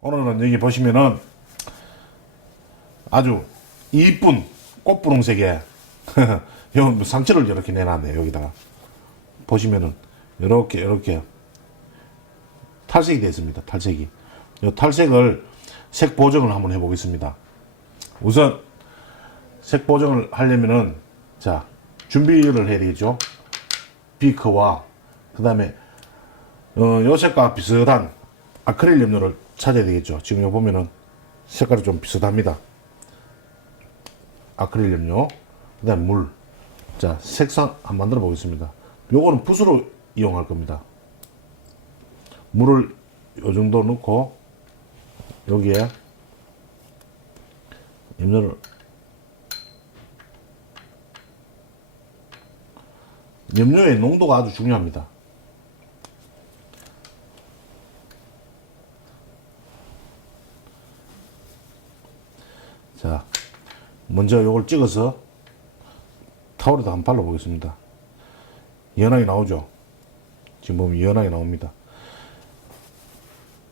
오늘은 여기 보시면은 아주 이쁜 꽃분홍색의 요 상처를 이렇게 내놨네요 여기다가. 보시면은 이렇게 이렇게 탈색이 됐습니다 탈색이. 이 탈색을 색 보정을 한번 해보겠습니다. 우선 색 보정을 하려면은 자 준비를 해야 되겠죠? 비커와 그 다음에 어, 요 색과 비슷한 아크릴 염료를 찾아야 되겠죠. 지금 요 보면은 색깔이 좀 비슷합니다. 아크릴 염료, 그 다음 물. 자, 색상 한번 만들어 보겠습니다. 요거는 붓으로 이용할 겁니다. 물을 요 정도 넣고, 여기에 염료를 염료의 농도가 아주 중요합니다. 자, 먼저 요걸 찍어서 타올에다 한번 발라보겠습니다. 연하게 나오죠? 지금 보면 연하게 나옵니다.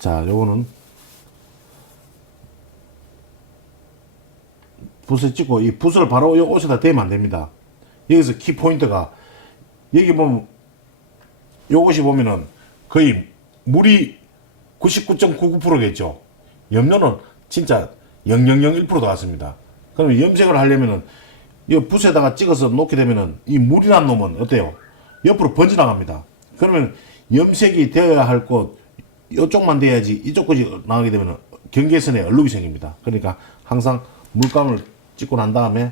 자, 요거는 붓을 찍고 이 붓을 바로 요 옷에다 대면 안 됩니다. 여기서 키 포인트가 여기 보면 요것이 보면은 거의 물이 99.99%겠죠. 염료는 진짜 0.001%도 같습니다. 그러면 염색을 하려면은 이 붓에다가 찍어서 놓게 되면은 이 물이란 놈은 어때요? 옆으로 번져나갑니다. 그러면 염색이 되어야 할 곳 이쪽만 돼야지 이쪽 것이 나가게 되면 경계선에 얼룩이 생깁니다. 그러니까 항상 물감을 찍고 난 다음에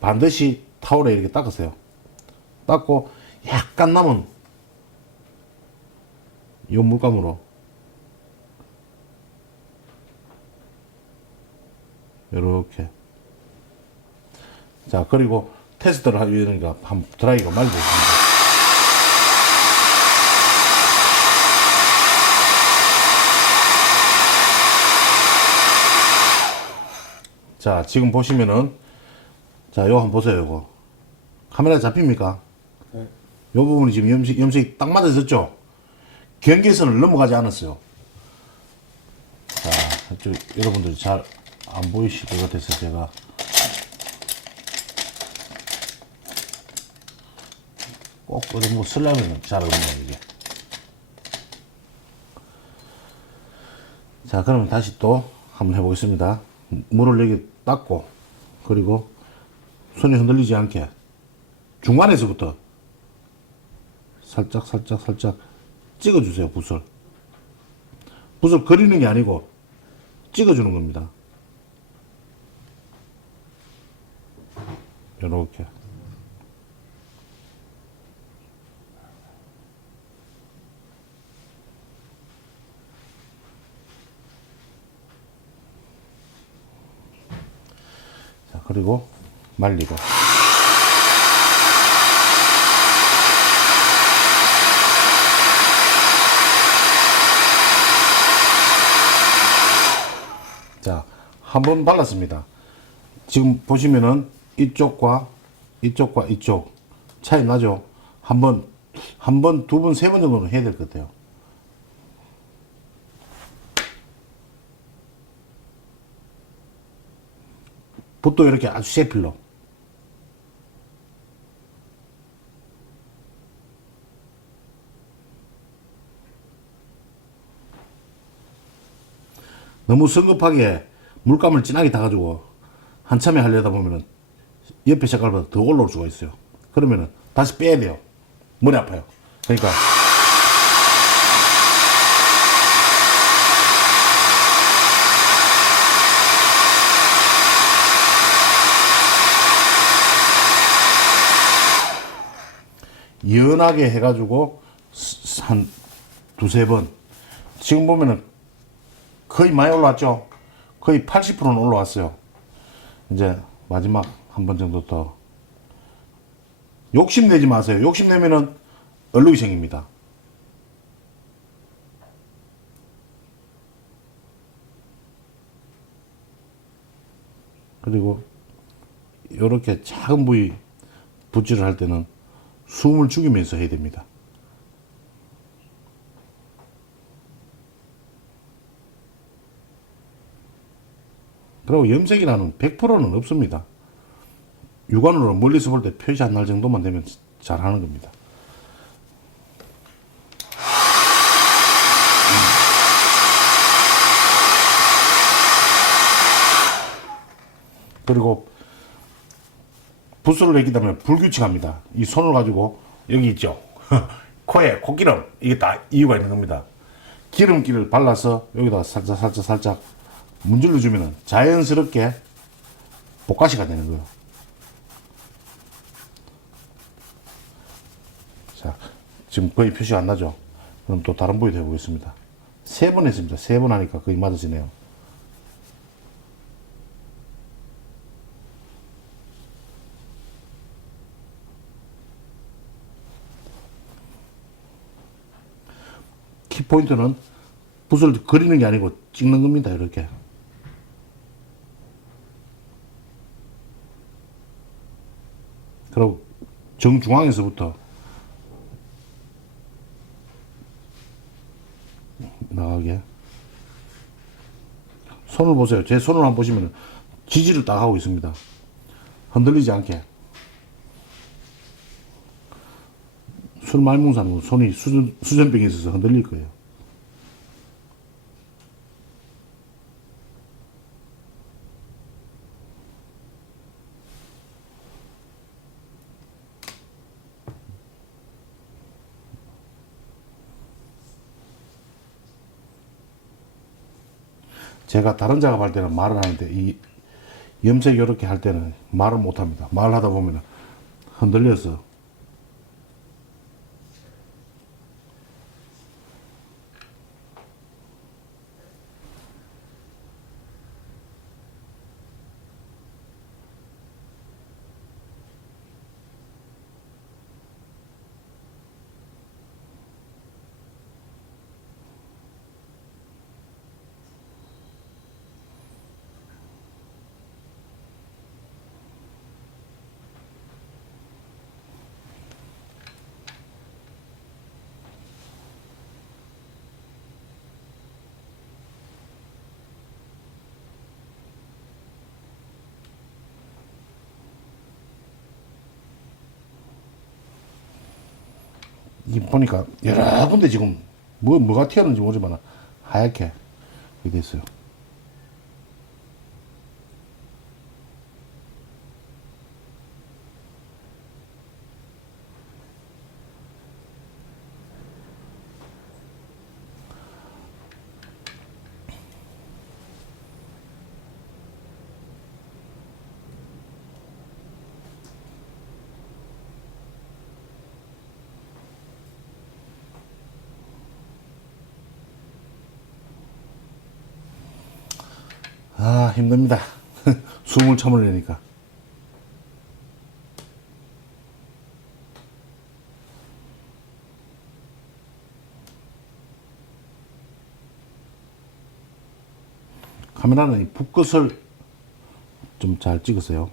반드시 타올에 이렇게 닦으세요. 닦고 약간 남은 이 물감으로 이렇게 자 그리고 테스트를 하려니까 한 드라이기가 말고 있습니다. 자 지금 보시면은 자 요거 한번 보세요 요거 카메라 잡힙니까? 네. 요 부분이 지금 염색, 염색이 딱 맞아졌죠? 경계선을 넘어가지 않았어요. 자, 이쪽 여러분들이 잘안 보이실 것 같아서 제가 꼭뭐 쓰려면 잘 없네요, 이게. 자, 그러면 다시 또 한번 해보겠습니다. 물을 여기 닦고, 그리고 손이 흔들리지 않게 중간에서부터 살짝 살짝 살짝 찍어주세요 붓을 붓을 그리는 게 아니고 찍어주는 겁니다 이렇게 자 그리고 말리고 자, 한 번 발랐습니다. 지금 보시면은 이쪽과 이쪽과 이쪽 차이 나죠? 한 번, 한 번, 두 번, 세 번 정도는 해야 될 것 같아요. 붓도 이렇게 아주 세필로. 너무 성급하게 물감을 진하게 타가지고 한참에 하려다 보면은 옆에 색깔보다 더 올라올 수가 있어요. 그러면은 다시 빼야 돼요. 머리 아파요. 그러니까 연하게 해가지고 스- 한 두세 번 지금 보면은 거의 많이 올라왔죠. 거의 80%는 올라왔어요. 이제 마지막 한 번 정도 더 욕심 내지 마세요. 욕심 내면은 얼룩이 생깁니다. 그리고 이렇게 작은 부위 붓질을 할 때는 숨을 죽이면서 해야 됩니다. 그리고 염색이라는 100%는 없습니다. 육안으로 멀리서 볼 때 표시 안 날 정도만 되면 잘 하는 겁니다. 그리고 붓을 내기 때문에 불규칙합니다. 이 손을 가지고 여기 있죠. 코에 코기름 이게 다 이유가 있는 겁니다. 기름기를 발라서 여기다 살짝 살짝 살짝 문질러 주면은 자연스럽게 볶아시가 되는 거예요. 자, 지금 거의 표시가 안 나죠? 그럼 또 다른 부위도 해보겠습니다. 세 번 했습니다. 세 번 하니까 거의 맞아지네요. 포인트는 붓을 그리는 게 아니고 찍는 겁니다. 이렇게. 그리고 정중앙에서부터 나가게. 손을 보세요. 제 손을 한번 보시면 지지를 딱 하고 있습니다. 흔들리지 않게. 술 많이 먹는 사람은 손이 수전, 수전병이 있어서 흔들릴 거예요. 제가 다른 작업할 때는 말을 하는데 이 염색 이렇게 할 때는 말을 못 합니다. 말을 하다 보면 흔들려서 이 보니까 여러 군데 지금 뭐 뭐가 튀었는지 모르지만 하얗게 됐어요. 아 힘듭니다. 숨을 참으려니까. 카메라는 이 붓끝을 좀 잘 찍으세요.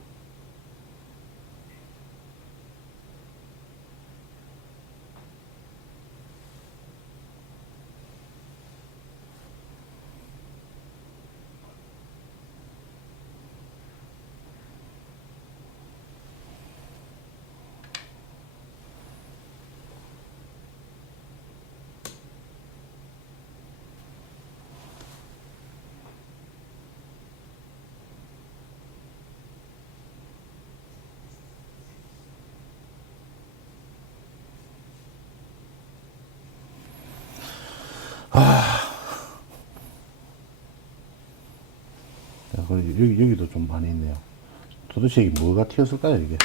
여기, 여기도 좀 많이 있네요. 도대체 이게 뭐가 튀었을까요, 이게?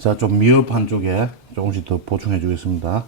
자, 좀 미흡한 쪽에 조금씩 더 보충해 주겠습니다.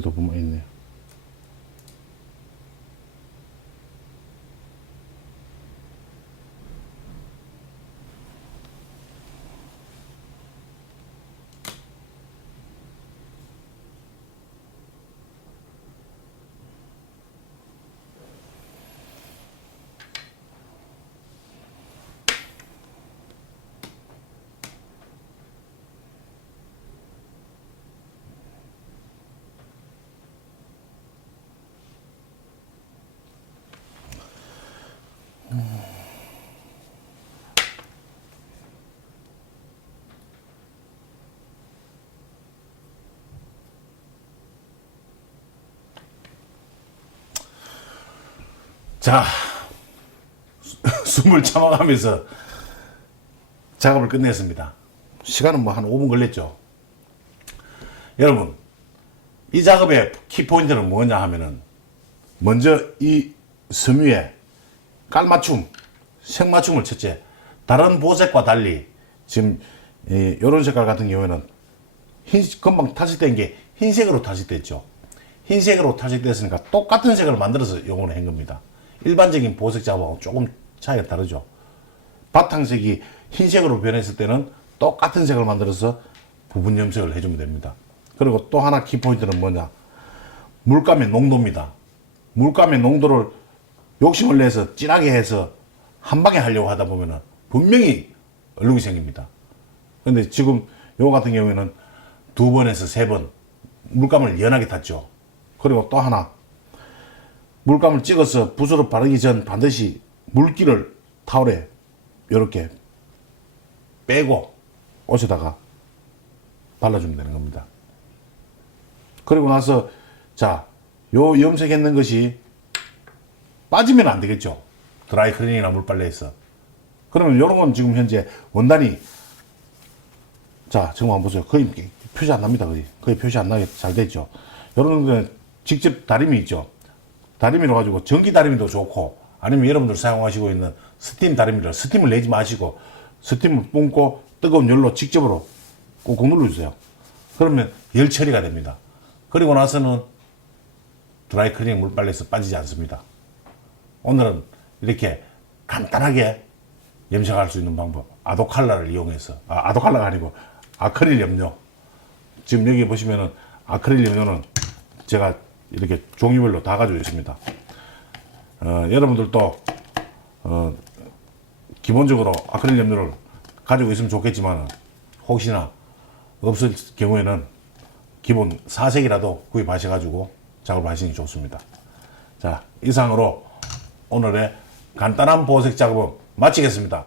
여기도 보면 있네요. 자, 숨을 참아가면서 작업을 끝냈습니다. 시간은 뭐 한 5분 걸렸죠. 여러분, 이 작업의 키포인트는 뭐냐 하면은, 먼저 이 섬유에 깔맞춤, 색맞춤을 첫째, 다른 보색과 달리, 지금, 이, 요런 색깔 같은 경우에는, 흰, 금방 탈색된 게 흰색으로 탈색됐죠. 흰색으로 탈색됐으니까 똑같은 색을 만들어서 요거는 한 겁니다. 일반적인 보색 작업하고 조금 차이가 다르죠. 바탕색이 흰색으로 변했을 때는 똑같은 색을 만들어서 부분 염색을 해주면 됩니다. 그리고 또 하나 키포인트는 뭐냐. 물감의 농도입니다. 물감의 농도를 욕심을 내서 진하게 해서 한 방에 하려고 하다 보면은 분명히 얼룩이 생깁니다. 근데 지금 요거 같은 경우에는 두 번에서 세 번 물감을 연하게 탔죠. 그리고 또 하나 물감을 찍어서 붓으로 바르기 전 반드시 물기를 타올에 이렇게 빼고 옷에다가 발라주면 되는 겁니다. 그리고 나서 자, 요 염색했는 것이 빠지면 안 되겠죠. 드라이 클리닝이나 물빨래에서. 그러면 요런 건 지금 현재 원단이 자, 지금 한번 보세요. 거의 표시 안 납니다. 거의. 거의 표시 안 나게 잘 됐죠. 요런 거는 직접 다림이 있죠. 다리미로 가지고 전기 다리미도 좋고 아니면 여러분들 사용하시고 있는 스팀 다리미를 스팀을 내지 마시고 스팀을 뿜고 뜨거운 열로 직접으로 꾹꾹 눌러주세요. 그러면 열 처리가 됩니다. 그리고 나서는 드라이 클리닝 물빨래에서 빠지지 않습니다. 오늘은 이렇게 간단하게 염색할 수 있는 방법 아도칼라를 이용해서 아, 아도칼라가 아니고 아크릴 염료 지금 여기 보시면은 아크릴 염료는 제가 이렇게 종류별로 다 가지고 있습니다. 어, 여러분들도 어, 기본적으로 아크릴 염료를 가지고 있으면 좋겠지만 혹시나 없을 경우에는 기본 사색이라도 구입하셔가지고 작업하시는 게 좋습니다. 자 이상으로 오늘의 간단한 보색 작업은 마치겠습니다.